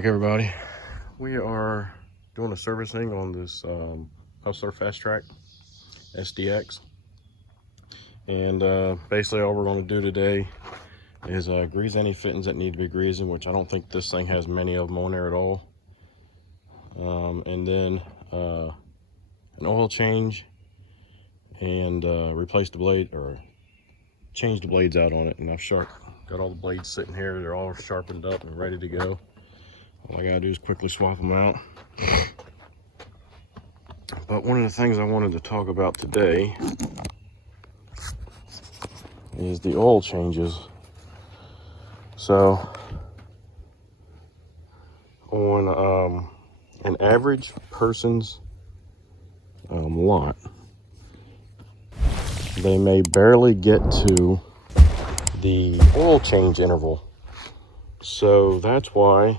back, everybody. We are doing a servicing on this Hustler Fast Track SDX, and basically all we're going to do today is grease any fittings that need to be greasing, which I don't think this thing has many of them on there at all, and then an oil change and replace the blade, or change the blades out on it. And I've got all the blades sitting here. They're all sharpened up and ready to go. All I gotta do is quickly swap them out. But one of the things I wanted to talk about today is the oil changes. So on an average person's lot, they may barely get to the oil change interval. So that's why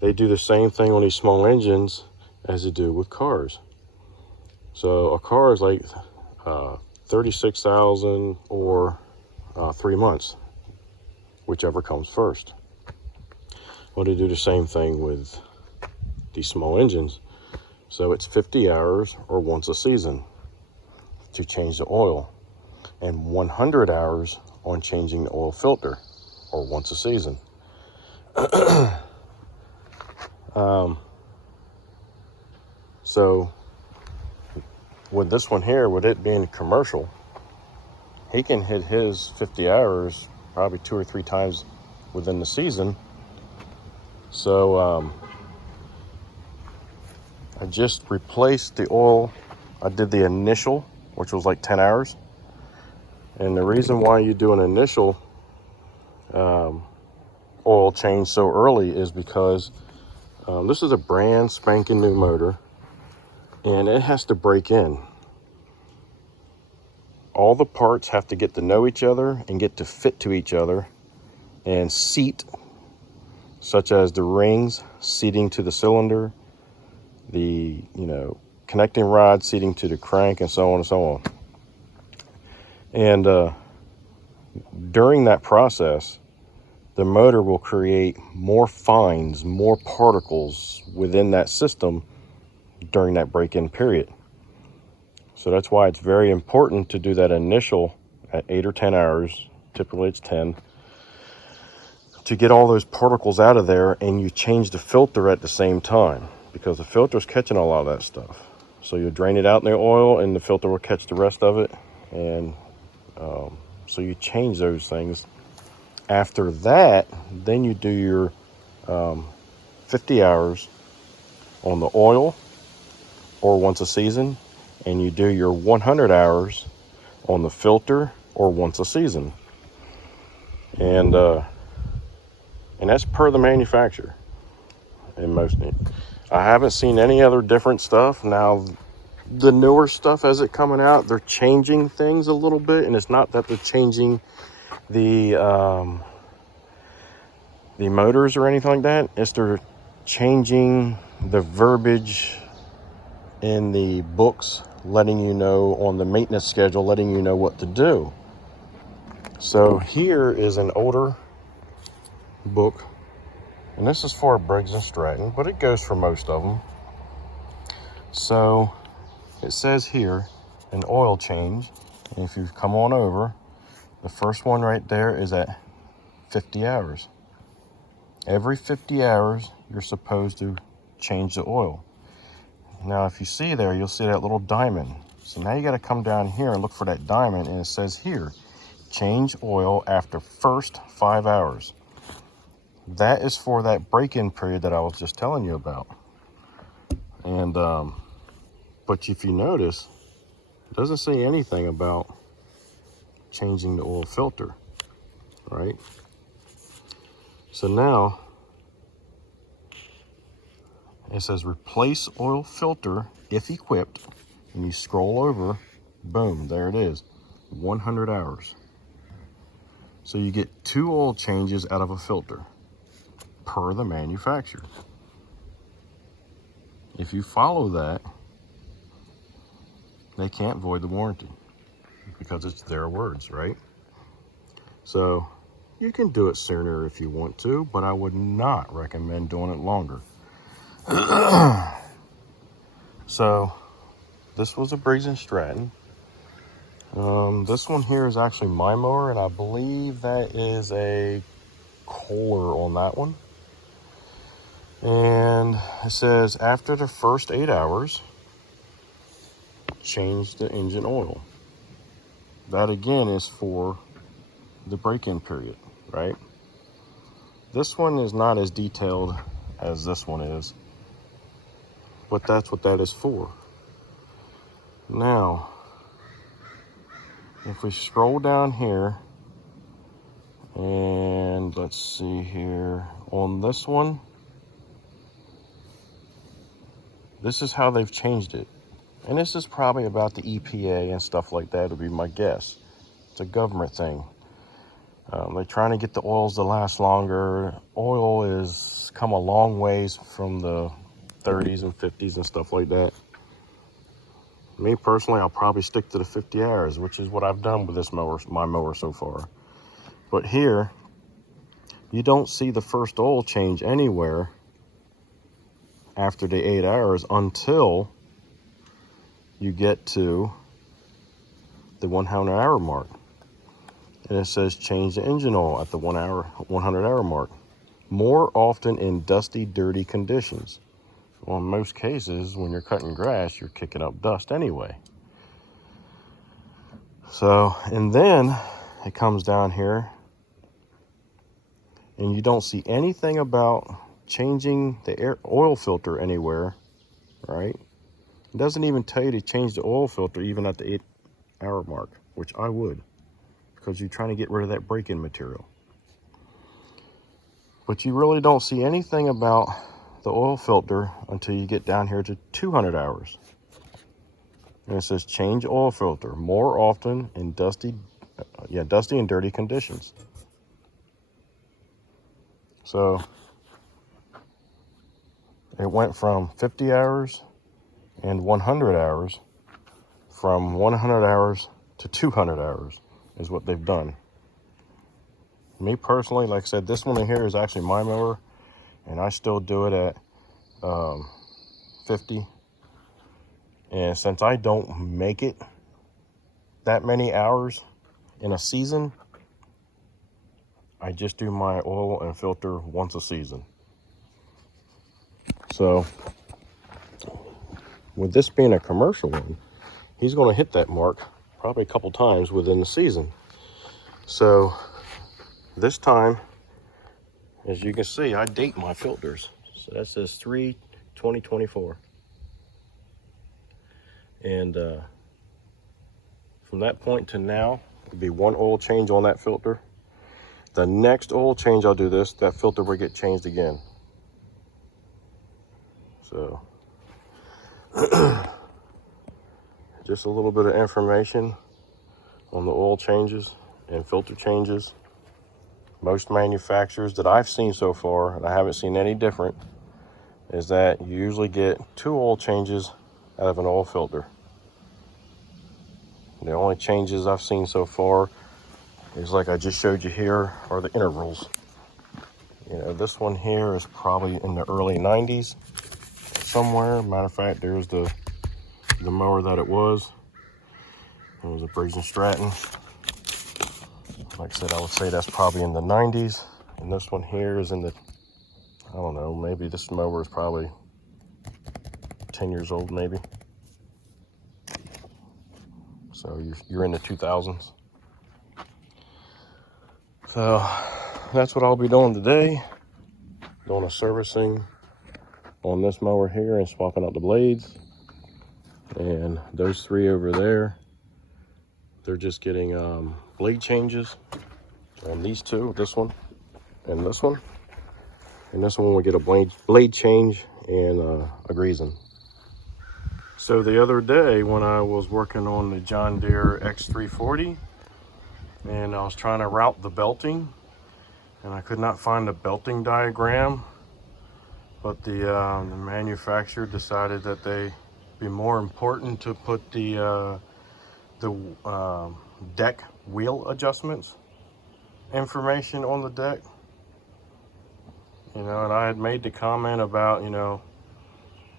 they do the same thing on these small engines as they do with cars. So a car is like 36,000 or 3 months, whichever comes first. Well, they do the same thing with these small engines. So it's 50 hours or once a season to change the oil, and 100 hours on changing the oil filter, or once a season. So with this one here, with it being commercial, he can hit his 50 hours probably 2 or 3 times within the season. So I just replaced the oil. I did the initial, which was like 10 hours. And the reason why you do an initial oil change so early is because this is a brand spanking new motor, and it has to break in. All the parts have to get to know each other and get to fit to each other and seat, such as the rings seating to the cylinder, the connecting rod seating to the crank, and so on and so on. And during that process, the motor will create more fines, more particles within that system during that break-in period. So that's why it's very important to do that initial at 8 or 10 hours, typically it's 10, to get all those particles out of there, and you change the filter at the same time, because the filter's catching a lot of that stuff. So you drain it out in the oil and the filter will catch the rest of it, and so you change those things. After that, then you do your 50 hours on the oil, or once a season, and you do your 100 hours on the filter, or once a season. And that's per the manufacturer. In most, I haven't seen any other different stuff. Now, the newer stuff as it coming out, they're changing things a little bit, and it's not that they're changing the motors or anything like that. It's they're changing the verbiage in the books, letting you know on the maintenance schedule, letting you know what to do. So here is an older book, and this is for Briggs & Stratton, but it goes for most of them. So it says here an oil change, and if you come on over, the first one right there is at 50 hours. Every 50 hours, you're supposed to change the oil. Now, if you see there, you'll see that little diamond. So now you got to come down here and look for that diamond, and it says here, change oil after first 5 hours. That is for that break-in period that I was just telling you about. And but if you notice, it doesn't say anything about changing the oil filter, right? So now it says replace oil filter if equipped, and you scroll over, boom, there it is, 100 hours. So you get 2 oil changes out of a filter per the manufacturer. If you follow that, they can't void the warranty because it's their words, right? So You can do it sooner if you want to, but I would not recommend doing it longer. So this was a Briggs & Stratton. This one here is actually my mower, and I believe that is a Kohler on that one. And it says after the first 8 hours, change the engine oil. That again is for the break-in period, right? This one is not as detailed as this one is, but that's what that is for. Now, if we scroll down here, and let's see here, on this one, this is how they've changed it. And this is probably about the EPA and stuff like that, would be my guess. It's a government thing. They're trying to get the oils to last longer. Oil is come a long ways from the 30s and 50s and stuff like that. Me personally, I'll probably stick to the 50 hours, which is what I've done with this mower, my mower so far. But here, you don't see the first oil change anywhere after the 8 hours until you get to the 100-hour mark. And it says change the engine oil at the 100-hour mark. More often in dusty, dirty conditions. Well, in most cases, when you're cutting grass, you're kicking up dust anyway. So, and then it comes down here, and you don't see anything about changing the oil filter anywhere, right? It doesn't even tell you to change the oil filter even at the 8-hour mark, which I would, because you're trying to get rid of that break-in material. But you really don't see anything about the oil filter until you get down here to 200 hours. And it says change oil filter more often in dusty and dirty conditions. So it went from 50 hours and 100 hours, from 100 hours to 200 hours is what they've done. Me personally, like I said, this one here is actually my mower, and I still do it at 50. And since I don't make it that many hours in a season, I just do my oil and filter once a season. So with this being a commercial one, he's going to hit that mark probably a couple times within the season. So this time, as you can see, I date my filters. So that says 3/20/24. And from that point to now, it'll be one oil change on that filter. The next oil change I'll do this, that filter will get changed again. So just a little bit of information on the oil changes and filter changes. Most manufacturers that I've seen so far, and I haven't seen any different, is that you usually get 2 oil changes out of an oil filter. The only changes I've seen so far is like I just showed you here are the intervals. You know, this one here is probably in the early 90s somewhere. Matter of fact, there's the mower that it was. It was a Briggs & Stratton. Like I said, I would say that's probably in the 90s. And this one here is in the, I don't know, maybe this mower is probably 10 years old maybe. So you're in the 2000s. So that's what I'll be doing today. Doing a servicing on this mower here and swapping out the blades. And those 3 over there, they're just getting blade changes on these 2, this one and this one. And this one will get a blade change and a greasing. So the other day when I was working on the John Deere X340 and I was trying to route the belting, and I could not find the belting diagram, but the manufacturer decided that they'd be more important to put the deck wheel adjustments information on the deck. You know, and I had made the comment about, you know,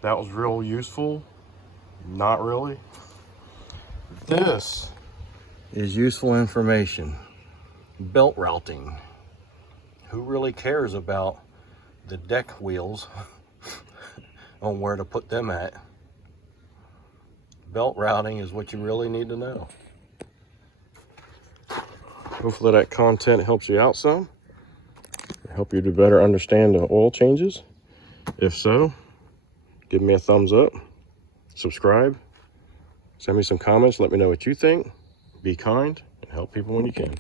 that was real useful. Not really. This is useful information. Belt routing. Who really cares about the deck wheels on where to put them at? Belt routing is what you really need to know. Hopefully that content helps you out some. Help you to better understand the oil changes. If so, give me a thumbs up, subscribe, send me some comments, let me know what you think. Be kind and help people when you can.